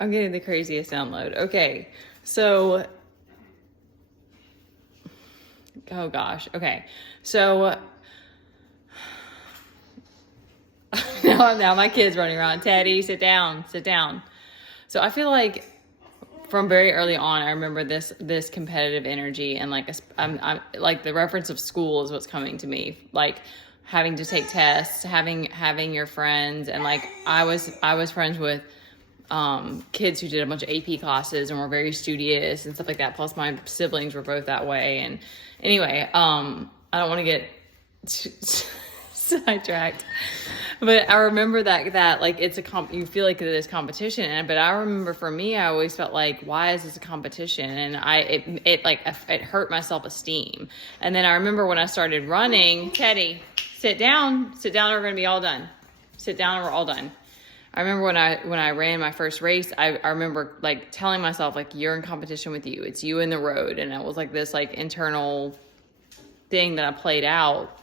I'm getting the craziest download. Okay. So, oh gosh. Okay. So now my kid's running around. Teddy, sit down, sit down. So I feel like from very early on, I remember this competitive energy, and like I'm like the reference of school is what's coming to me, like having to take tests, having your friends, and like I was friends with kids who did a bunch of AP classes and were very studious and stuff like that. Plus my siblings were both that way. And anyway, I don't want to get sidetracked, but I remember that like it's you feel like it is competition. But I remember for me, I always felt like, why is this a competition? And it hurt my self-esteem. And then I remember when I started running, Teddy, sit down, or we're going to be all done. Sit down and we're all done. I remember when I ran my first race, I remember like telling myself, like, you're in competition with you. It's you in the road. And it was like this like internal thing that I played out.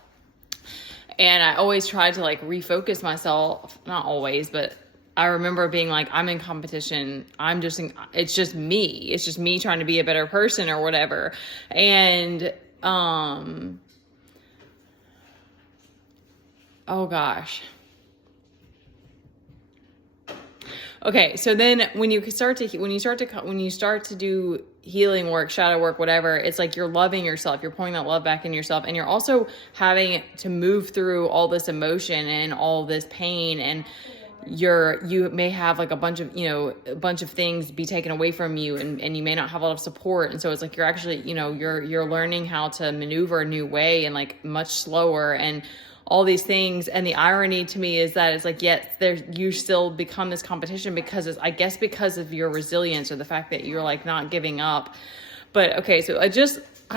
And I always tried to like refocus myself. Not always, but I remember being like, I'm in competition. It's just me. It's just me trying to be a better person or whatever. And, oh gosh. Okay, so then when you start to do healing work, shadow work, whatever, it's like you're loving yourself. You're pouring that love back in yourself, and you're also having to move through all this emotion and all this pain, and you may have like a bunch of things be taken away from you, and you may not have a lot of support. And so it's like you're actually, you're learning how to maneuver a new way and like much slower and all these things. And the irony to me is that it's like, yes, you still become this competition because because of your resilience or the fact that you're like not giving up. But okay, so I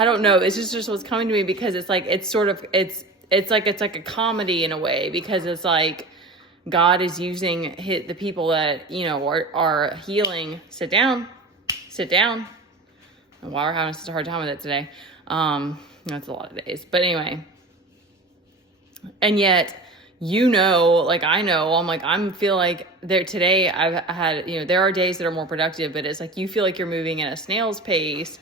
don't know. It's just what's coming to me, because it's like, it's like a comedy in a way, because it's like God is using the people that, are healing. Sit down. And why we're having such a hard time with it today. That's a lot of days, but anyway. And yet, like I know, I'm feel like today I've had, there are days that are more productive, but it's like you feel like you're moving at a snail's pace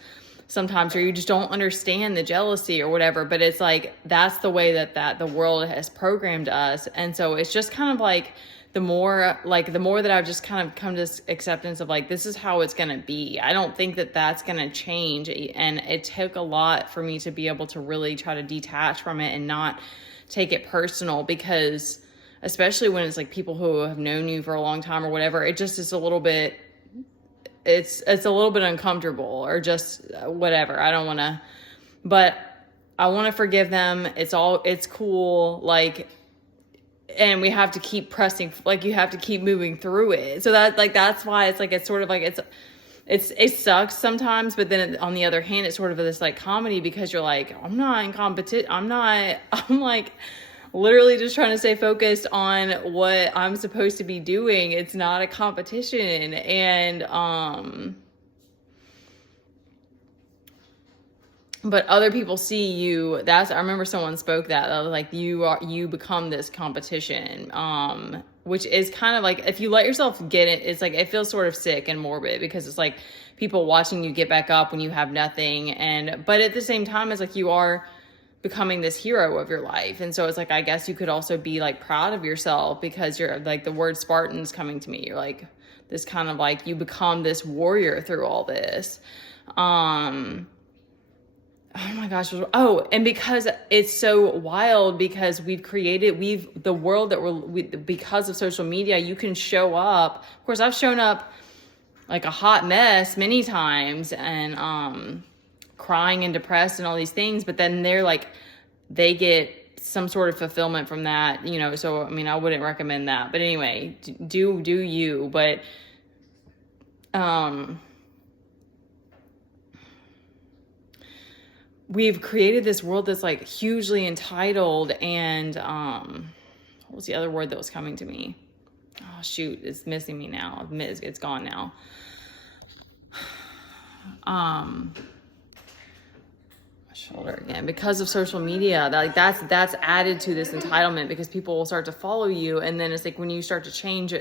sometimes, or you just don't understand the jealousy or whatever. But it's like, that's the way that the world has programmed us. And so it's just kind of like, the more that I've just kind of come to this acceptance of like, this is how it's going to be. I don't think that that's going to change. And it took a lot for me to be able to really try to detach from it and not take it personal, because especially when it's like people who have known you for a long time or whatever, it just is a little bit, it's a little bit uncomfortable, or just whatever. But I want to forgive them. It's cool. Like, and we have to keep pressing, like you have to keep moving through it. So that's why it's like, it's sort of like, it sucks sometimes, but then on the other hand, it's sort of this like comedy, because you're like, I'm not in competition. I'm like literally just trying to stay focused on what I'm supposed to be doing. It's not a competition. And, but other people see you. I remember someone spoke that like you become this competition, which is kind of like, if you let yourself get it, it's like, it feels sort of sick and morbid, because it's like people watching you get back up when you have nothing. But at the same time, it's like you are becoming this hero of your life. And so it's like, I guess you could also be like proud of yourself, because you're like, the word Spartan's coming to me. You're like this kind of like, you become this warrior through all this. Oh my gosh. Oh, and because it's so wild, because the world that because of social media, you can show up. Of course, I've shown up like a hot mess many times, and crying and depressed and all these things, but then they get some sort of fulfillment from that, so I mean, I wouldn't recommend that. But anyway, do you, but we've created this world that's like hugely entitled, and what was the other word that was coming to me? Oh shoot, it's missing me now. It's gone now. shoulder again, because of social media, that like that's added to this entitlement, because people will start to follow you, and then it's like when you start to change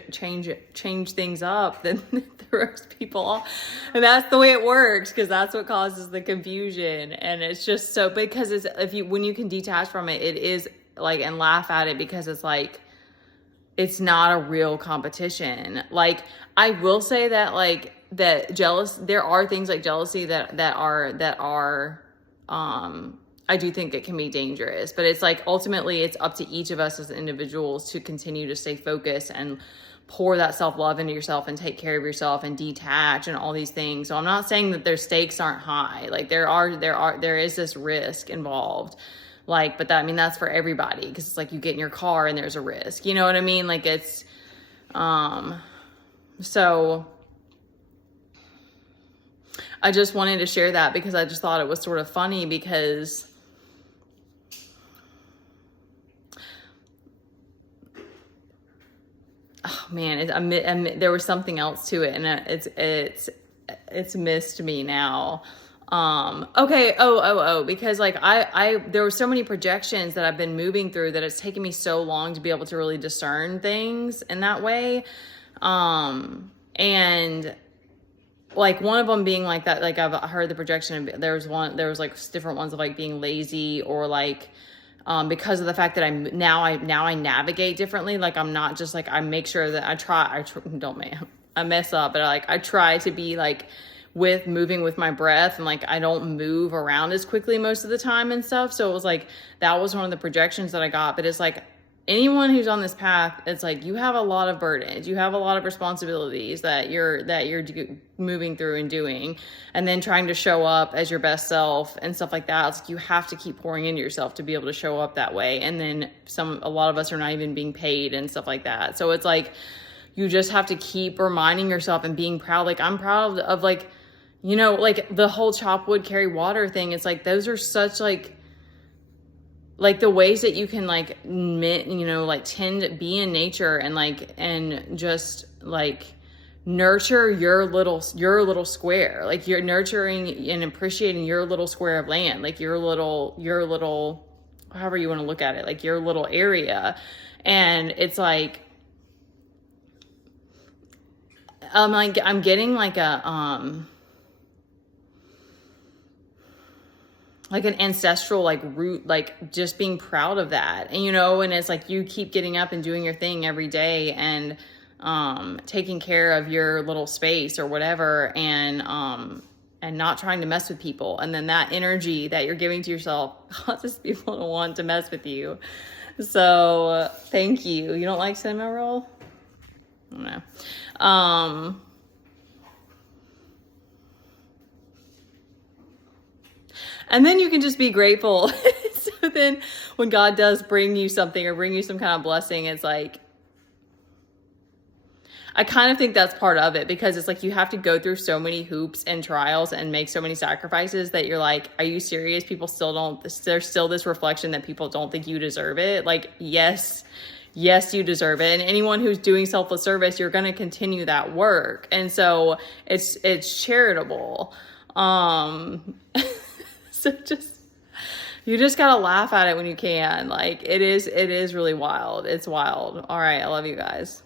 things up, then it throws people off, and that's the way it works, because that's what causes the confusion. And it's just so, because it's, when you can detach from it, it is like, and laugh at it, because it's like, it's not a real competition. Like, I will say that, like, that there are things like jealousy that are I do think it can be dangerous, but it's like, ultimately it's up to each of us as individuals to continue to stay focused and pour that self-love into yourself and take care of yourself and detach and all these things. So I'm not saying that their stakes aren't high. Like, there is this risk involved. Like, but that, I mean, that's for everybody, because it's like you get in your car and there's a risk, you know what I mean? Like, it's, so I just wanted to share that, because I just thought it was sort of funny, because oh man, there was something else to it, and it's missed me now. Okay. Because like there were so many projections that I've been moving through that it's taken me so long to be able to really discern things in that way. And like one of them being like that, like I've heard the projection, there was like different ones of like being lazy, or like, because of the fact that I navigate differently. Like, I'm not just like, I make sure that I mess up, but I try to be like, with moving with my breath, and like I don't move around as quickly most of the time and stuff. So it was like, that was one of the projections that I got. But it's like, anyone who's on this path, it's like, you have a lot of burdens, you have a lot of responsibilities that you're moving through and doing, and then trying to show up as your best self and stuff like that. It's like, you have to keep pouring into yourself to be able to show up that way. And then a lot of us are not even being paid and stuff like that. So it's like, you just have to keep reminding yourself and being proud. Like, I'm proud of like, you know, like the whole chop wood, carry water thing. It's like, those are such like the ways that you can like, you know, like tend to be in nature and like, and just like nurture your little square. Like, you're nurturing and appreciating your little square of land, like your little, however you want to look at it, like your little area. And it's like, I'm getting like like an ancestral like root, like just being proud of that. And you know, and it's like, you keep getting up and doing your thing every day, and taking care of your little space or whatever, and not trying to mess with people. And then that energy that you're giving to yourself causes people to want to mess with you. So thank you. You don't like cinnamon roll? I don't know. And then you can just be grateful. So then when God does bring you something, or bring you some kind of blessing, it's like, I kind of think that's part of it, because it's like, you have to go through so many hoops and trials and make so many sacrifices that you're like, are you serious? People still don't, there's still this reflection that people don't think you deserve it. Like, yes, you deserve it. And anyone who's doing selfless service, you're going to continue that work. And so it's charitable. So you just gotta laugh at it when you can. Like, it is really wild. It's wild. All right. I love you guys.